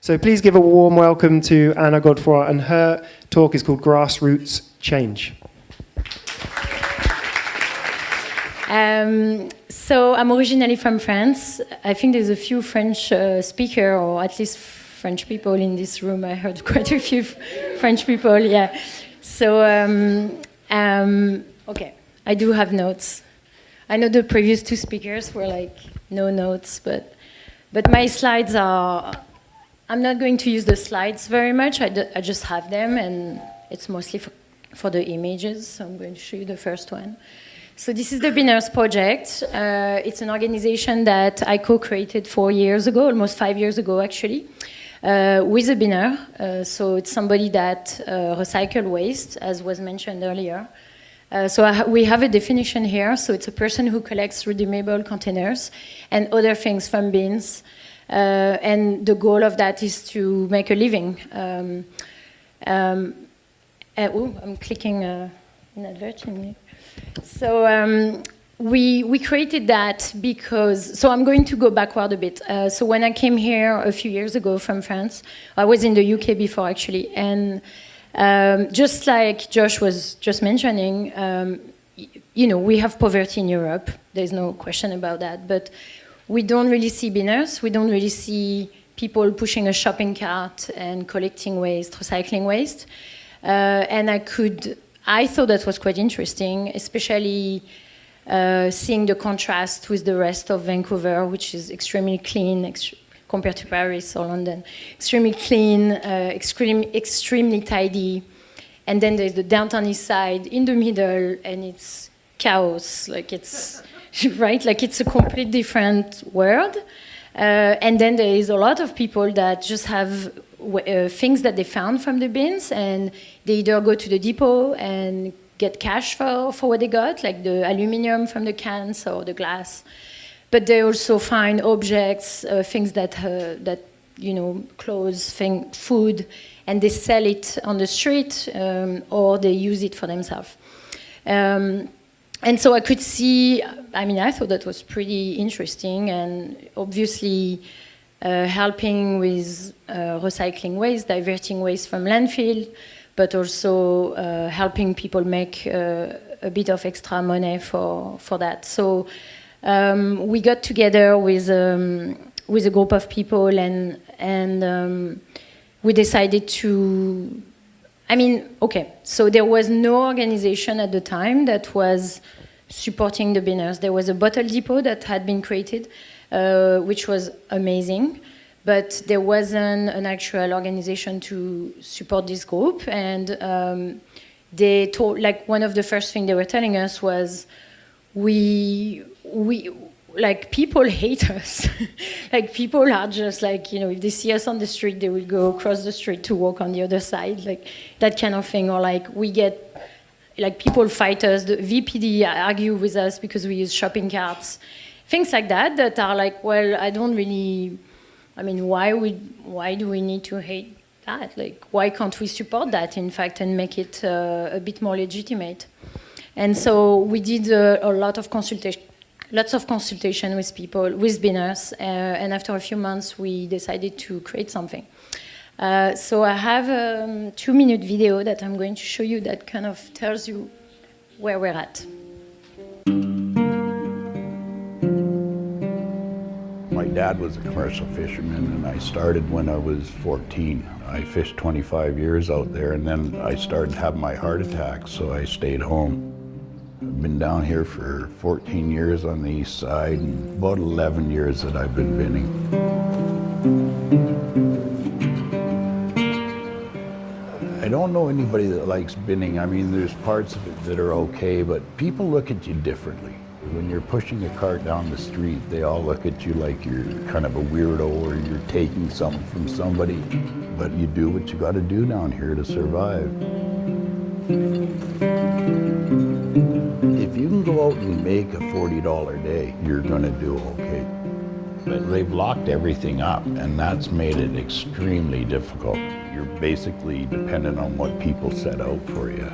So please give a warm welcome to Anna Godefroy, and her talk is called Grassroots Change. So I'm originally from France. I think there's a few French speakers, or at least French people in this room. I heard quite a few French people, yeah. So, okay, I do have notes. I know the previous two speakers were like, no notes, but my slides are, I'm not going to use the slides very much. I just have them, and it's mostly for the images. So I'm going to show you the first one. So this is the Beaners Project. It's an organization that I co-created 4 years ago, almost 5 years ago actually, with a beaner. So it's somebody that recycles waste, as was mentioned earlier. We have a definition here. So it's a person who collects redeemable containers and other things from bins. And the goal of that is to make a living. I'm clicking inadvertently. So we created that because, so I'm going to go backward a bit. So when I came here a few years ago from France, I was in the UK before actually, and just like Josh was just mentioning, you know, we have poverty in Europe. There's no question about that, but we don't really see beaners. We don't really see people pushing a shopping cart and collecting waste, recycling waste. And I thought that was quite interesting, especially seeing the contrast with the rest of Vancouver, which is extremely clean compared to Paris or London. Extremely clean, extremely tidy. And then there's the downtown east side in the middle, and it's chaos. Like it's, right? Like it's a complete different world. And then there is a lot of people that just have things that they found from the bins, and they either go to the depot and get cash for what they got, like the aluminum from the cans or the glass. But they also find objects, things that you know, clothes, food, and they sell it on the street, or they use it for themselves. And so I could see, I mean, I thought that was pretty interesting, and obviously helping with recycling waste, diverting waste from landfill, but also helping people make a bit of extra money for that. So we got together with a group of people, and we decided to, I mean, okay, so there was no organization at the time that was supporting the beaners. There was a bottle depot that had been created, which was amazing, but there wasn't an actual organization to support this group. And they told, like, one of the first things they were telling us was, we like, people hate us. Like, people are just like, you know, if they see us on the street, they will go across the street to walk on the other side, like that kind of thing. Or like, we get, like, people fight us, the VPD argue with us because we use shopping carts. Things like that are like, well, I don't really, I mean, why do we need to hate that? Like, why can't we support that, in fact, and make it a bit more legitimate? And so we did a lot of consultation. Lots of consultation with people, with beaners, and after a few months, we decided to create something. So I have a 2-minute video that I'm going to show you that kind of tells you where we're at. My dad was a commercial fisherman, and I started when I was 14. I fished 25 years out there, and then I started having my heart attack, so I stayed home. I've been down here for 14 years on the east side, and about 11 years that I've been binning. I don't know anybody that likes binning. I mean, there's parts of it that are okay, but people look at you differently. When you're pushing a cart down the street, they all look at you like you're kind of a weirdo or you're taking something from somebody. But you do what you got to do down here to survive. If you can go out and make a $40 day, you're going to do okay. But they've locked everything up, and that's made it extremely difficult. You're basically dependent on what people set out for you.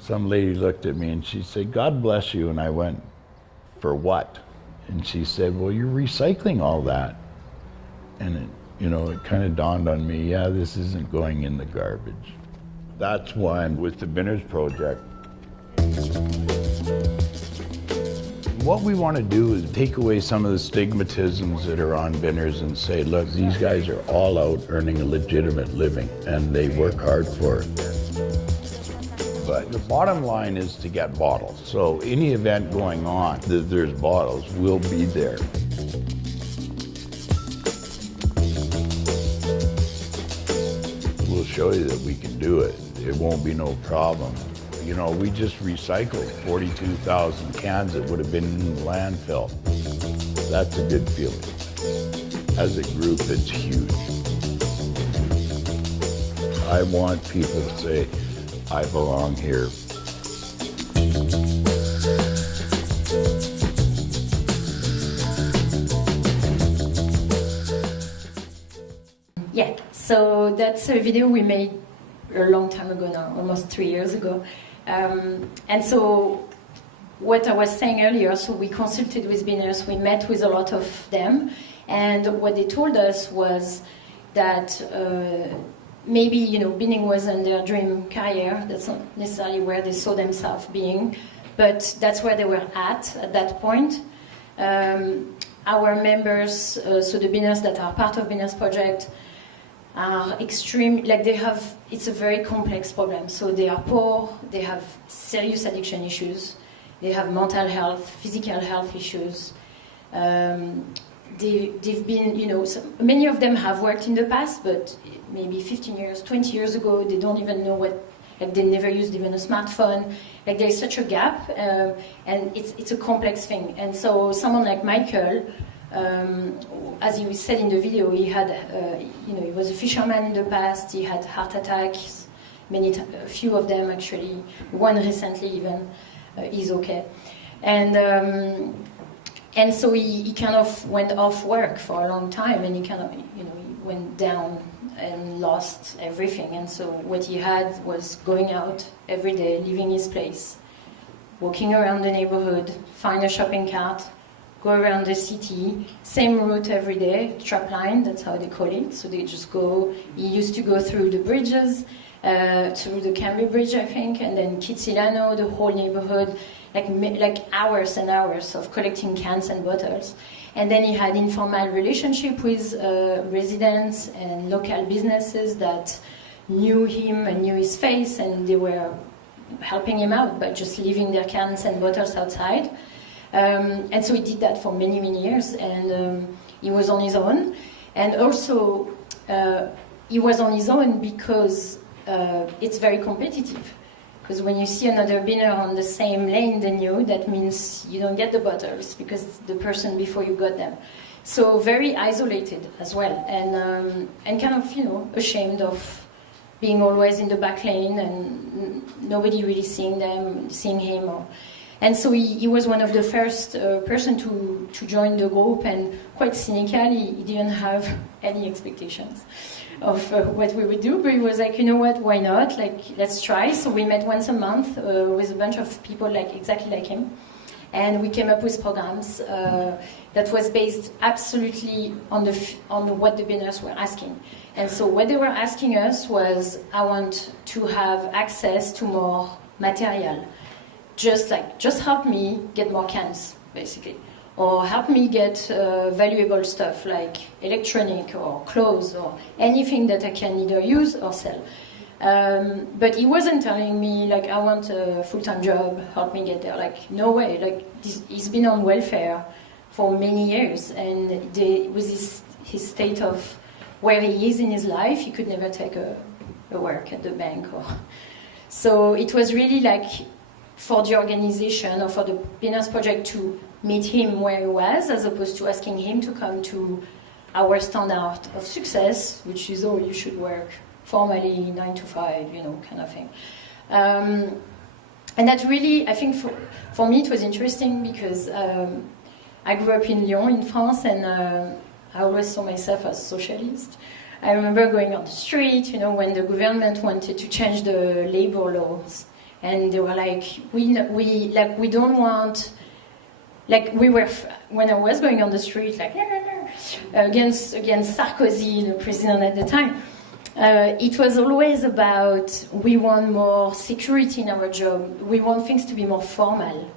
Some lady looked at me and she said, "God bless you," and I went, "For what?" And she said, well, you're recycling all that. And it kind of dawned on me, yeah, this isn't going in the garbage. That's why I'm with the Binners Project. What we want to do is take away some of the stigmatisms that are on binners and say, look, these guys are all out earning a legitimate living and they work hard for it. But the bottom line is to get bottles. So any event going on that there's bottles, we'll be there. We'll show you that we can do it. It won't be no problem. We just recycled 42,000 cans that would have been in the landfill. That's a good feeling. As a group, it's huge. I want people to say, I belong here. Yeah, so that's a video we made a long time ago now, almost 3 years ago. And so what I was saying earlier, so we consulted with binners, we met with a lot of them, and what they told us was that maybe, binning wasn't their dream career, that's not necessarily where they saw themselves being, but that's where they were at that point. Our members, so the binners that are part of Binners Project, are extreme, it's a very complex problem. So they are poor, they have serious addiction issues, they have mental health, physical health issues. They've been, many of them have worked in the past, but maybe 15 years, 20 years ago, they don't even know they never used even a smartphone. There's such a gap, and it's a complex thing. And so someone like Michael, as he said in the video, he had, he was a fisherman in the past. He had heart attacks, a few of them actually. One recently even. He's okay, and so he kind of went off work for a long time, and he kind of, he went down and lost everything. And so what he had was going out every day, leaving his place, walking around the neighborhood, find a shopping cart, go around the city, same route every day, strap line, that's how they call it. So they just go, he used to go through the bridges, through the Cambly Bridge, I think, and then Kitsilano, the whole neighborhood, like hours and hours of collecting cans and bottles. And then he had informal relationship with residents and local businesses that knew him and knew his face, and they were helping him out by just leaving their cans and bottles outside. And so he did that for many, many years, and he was on his own. And also, he was on his own because it's very competitive. Because when you see another binner on the same lane than you, that means you don't get the bottles because the person before you got them. So very isolated as well, and kind of, ashamed of being always in the back lane and nobody really seeing him. And so he was one of the first person to join the group, and quite cynically, he didn't have any expectations of what we would do, but he was like, you know what, why not? Let's try. So we met once a month with a bunch of people exactly like him, and we came up with programs that was based absolutely on what the binners were asking. And so what they were asking us was, I want to have access to more material. Just help me get more cans, basically. Or help me get valuable stuff like electronic or clothes or anything that I can either use or sell. But he wasn't telling me, I want a full-time job, help me get there. No way. He's been on welfare for many years, and with his state of where he is in his life, he could never take a work at the bank. So it was really for the organization or for the Binners Project to meet him where he was, as opposed to asking him to come to our standard of success, which is, you should work formally 9 to 5, kind of thing. And that really, I think for me it was interesting because I grew up in Lyon in France, and I always saw myself as socialist. I remember going on the street, when the government wanted to change the labor laws, and they were like, we don't want like we were, when I was going on the street, like against Sarkozy, the president at the time, it was always about we want more security in our job, we want things to be more formal.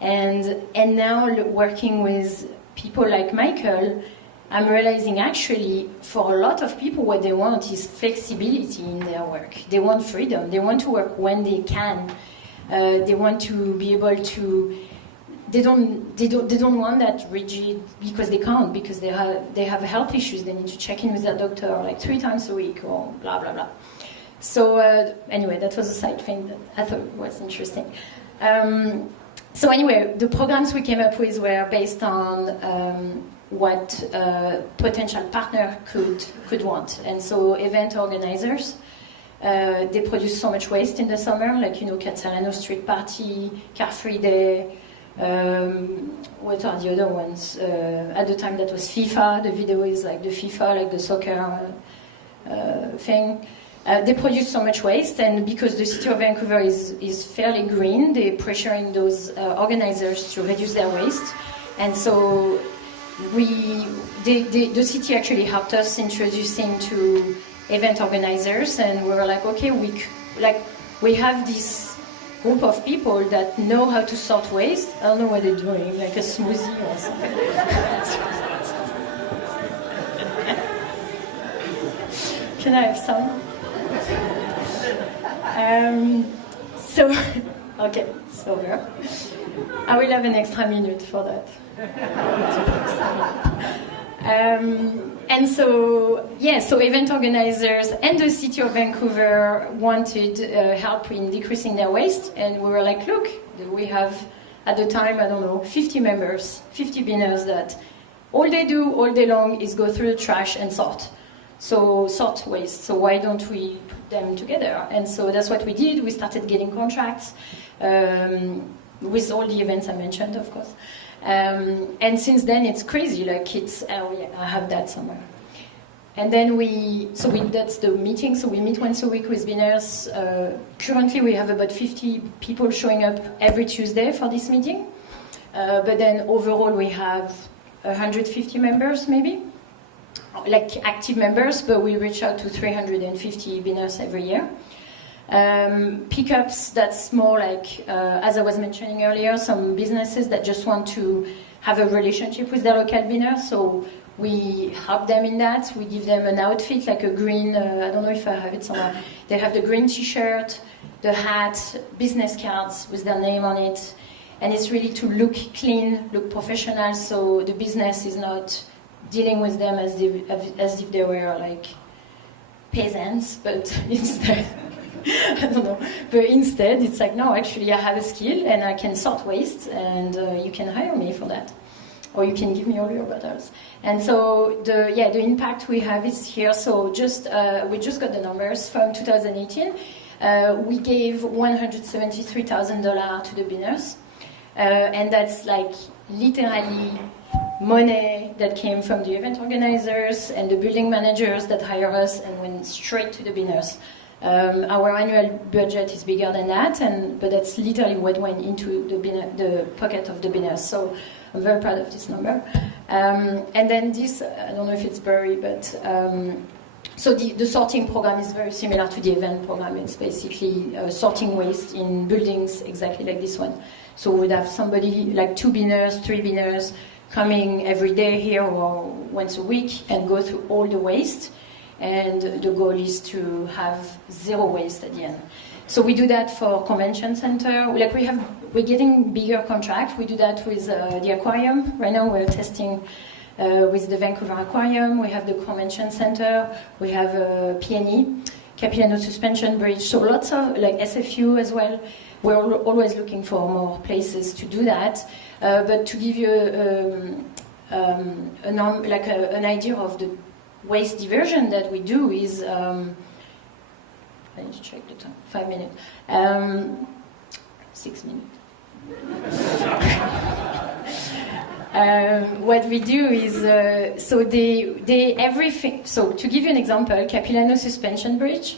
And now working with people like Michael, I'm realizing actually for a lot of people what they want is flexibility in their work. They want freedom. They want to work when they can. They want to be able to. They don't want that rigid because they can't, because they have health issues. They need to check in with their doctor like 3 times a week or blah blah blah. So anyway, that was a side thing that I thought was interesting. So anyway, the programs we came up with were based on what potential partner could want. And so event organizers, they produce so much waste in the summer, like, Catalano Street Party, Car Free Day, what are the other ones? At the time that was FIFA, the video is like the FIFA, like the soccer thing. They produce so much waste, and because the city of Vancouver is fairly green, they're pressuring those organizers to reduce their waste. And so the city actually helped us introducing to event organizers, and we were like, okay, we have this group of people that know how to sort waste. I don't know what they're doing, like a smoothie or something. Can I have some? Okay, so I will have an extra minute for that. And so event organizers and the city of Vancouver wanted help in decreasing their waste, and we were like, look, we have at the time, 50 members, 50 binners that all they do all day long is go through the trash and sort waste. So why don't we put them together? And so that's what we did. We started getting contracts with all the events I mentioned, of course. And since then, it's crazy. Like I have that somewhere. And then that's the meeting. So we meet once a week with binners. Currently, we have about 50 people showing up every Tuesday for this meeting. But then overall, we have 150 members, maybe, like active members. But we reach out to 350 binners every year. Pickups, that's more like, as I was mentioning earlier, some businesses that just want to have a relationship with their local binner. So we help them in that. We give them an outfit, like a green, I don't know if I have it somewhere. They have the green t-shirt, the hat, business cards with their name on it. And it's really to look clean, look professional, so the business is not dealing with them as if they were like peasants, but instead, I don't know. But instead, it's like, no, actually, I have a skill and I can sort waste, and you can hire me for that, or you can give me all your bottles. And so the impact we have is here. So we just got the numbers from 2018. We gave $173,000 to the binners, and that's like literally money that came from the event organizers and the building managers that hire us and went straight to the binners. Our annual budget is bigger than that, but that's literally what went into the pocket of the binners. So I'm very proud of this number. And then this, I don't know if it's blurry, but so the sorting program is very similar to the event program. It's basically sorting waste in buildings, exactly like this one. So we'd have somebody, like 2 binners, 3 binners, coming every day here or once a week and go through all the waste. And the goal is to have 0 waste at the end. So we do that for convention center. We're getting bigger contracts. We do that with the aquarium. Right now we're testing with the Vancouver Aquarium. We have the convention center. We have PNE, Capilano Suspension Bridge. So lots of like SFU as well. We're always looking for more places to do that. But to give you an idea of the waste diversion that we do is, I need to check the time, 5 minutes, 6 minutes. What we do is, so everything, so to give you an example, Capilano Suspension Bridge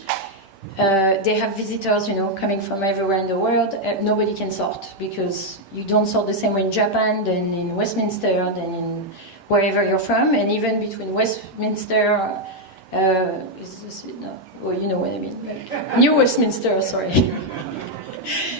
they have visitors, coming from everywhere in the world. Nobody can sort because you don't sort the same way in Japan than in Westminster, than in wherever you're from, and even between Westminster, you know what I mean. New Westminster, sorry.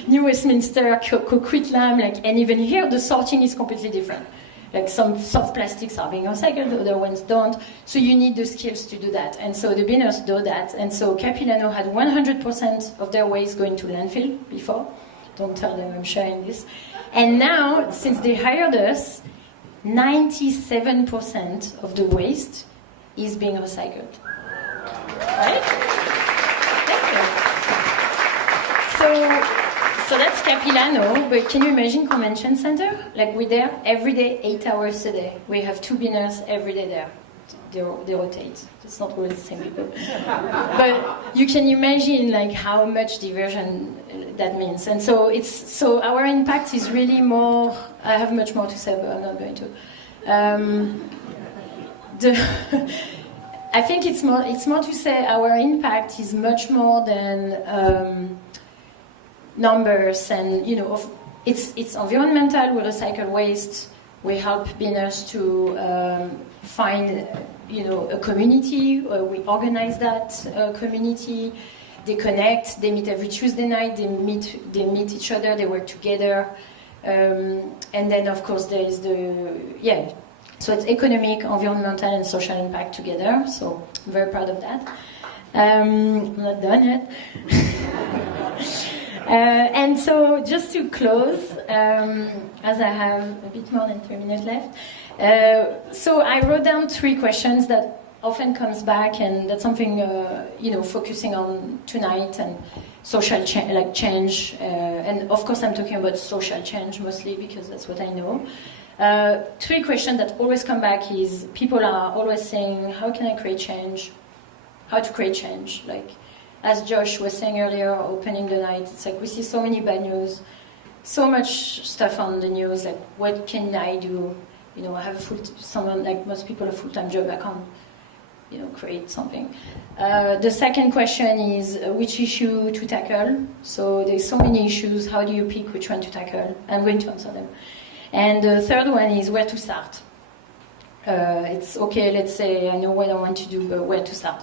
New Westminster, Coquitlam, and even here the sorting is completely different. Like some soft plastics are being recycled, other ones don't. So you need the skills to do that. And so the binners do that. And so Capilano had 100% of their waste going to landfill before. Don't tell them I'm sharing this. And now, since they hired us, 97% of the waste is being recycled. Right? Thank you. So that's Capilano, but can you imagine Convention Center? We're there every day, 8 hours a day. We have 2 binners every day there. They rotate. It's not always the same people. But you can imagine how much diversion that means. And so our impact is really more, I have much more to say, but I'm not going to. I think it's more to say our impact is much more than numbers, and it's environmental. We recycle waste. We help binners to find a community. We organize that community. They connect. They meet every Tuesday night. They meet each other. They work together. And then of course there is so it's economic, environmental, and social impact together. So I'm very proud of that. I'm not done yet. And so just to close, as I have a bit more than 3 minutes left, so I wrote down 3 questions that often comes back, and that's something focusing on tonight, and social change, and of course I'm talking about social change mostly because that's what I know. 3 questions that always come back is people are always saying, how can I create change? How to create change? As Josh was saying earlier, opening the night, it's we see so many bad news, so much stuff on the news, what can I do? I have most people, a full-time job, I can't, create something. The second question is which issue to tackle? So there's so many issues, how do you pick which one to tackle? I'm going to answer them. And the third one is where to start. It's okay, let's say I know what I want to do, but where to start?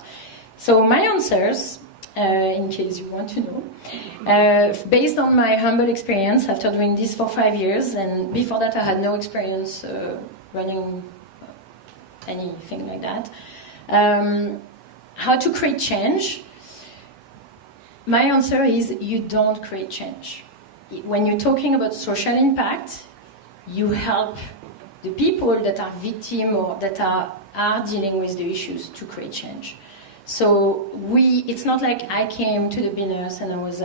So my answers, in case you want to know, based on my humble experience after doing this for 5 years, and before that I had no experience running anything like that. How to create change? My answer is you don't create change. When you're talking about social impact, you help the people that are victims or that are dealing with the issues to create change. So it's not like I came to the binners and I was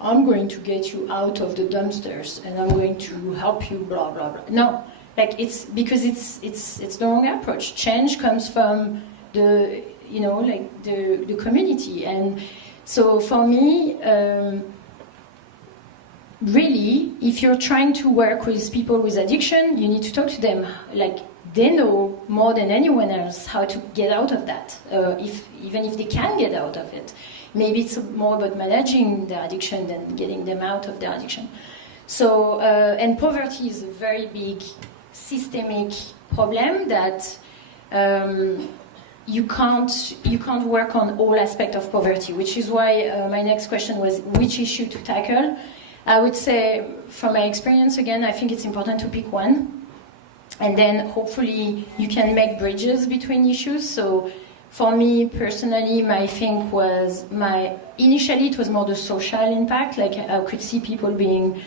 I'm going to get you out of the dumpsters and I'm going to help you, blah, blah, blah. No, it's because it's the wrong approach. Change comes from the community. And so for me, really, if you're trying to work with people with addiction, you need to talk to them. They know more than anyone else how to get out of that, even if they can get out of it. Maybe it's more about managing their addiction than getting them out of their addiction. So, and poverty is a very big systemic problem that you can't work on all aspects of poverty, which is why my next question was which issue to tackle. I would say, from my experience again, I think it's important to pick one. And then hopefully you can make bridges between issues. So for me personally, my thing was initially it was more the social impact. I could see people being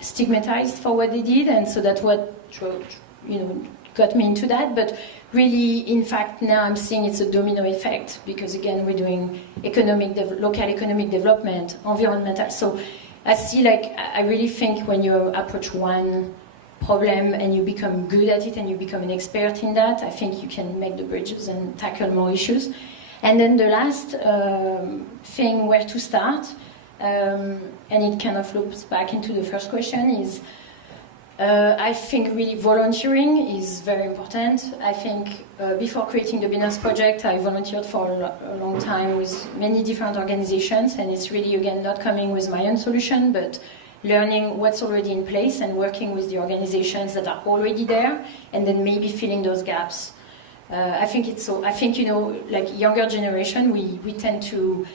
stigmatized for what they did, and so that's what got me into that. But really, in fact, now I'm seeing it's a domino effect because again we're doing local economic development, environmental. So I see I really think when you approach one problem and you become good at it and you become an expert in that, I think you can make the bridges and tackle more issues. And then the last thing, where to start, and it kind of loops back into the first question, is I think really volunteering is very important. I think before creating the Business Project, I volunteered for a long time with many different organizations, and it's really, again, not coming with my own solution, but learning what's already in place and working with the organizations that are already there, and then maybe filling those gaps. I think like younger generation, we tend to,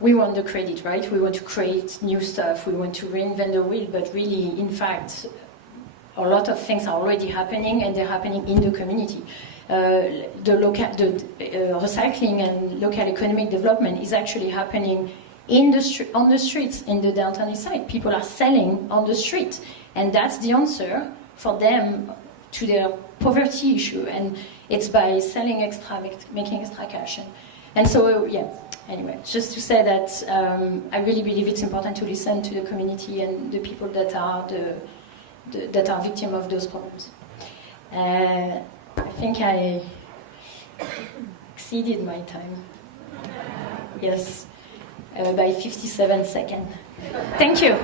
we want the credit, right? We want to create new stuff, we want to reinvent the wheel, but really, in fact, a lot of things are already happening, and they're happening in the community. Recycling and local economic development is actually happening on the streets in the downtown east side. People are selling on the street, and that's the answer for them to their poverty issue. And it's by selling extra, making extra cash. And so, yeah. Anyway, just to say that I really believe it's important to listen to the community and the people that are victims of those problems. I think I exceeded my time. Yes, by 57 seconds. Thank you.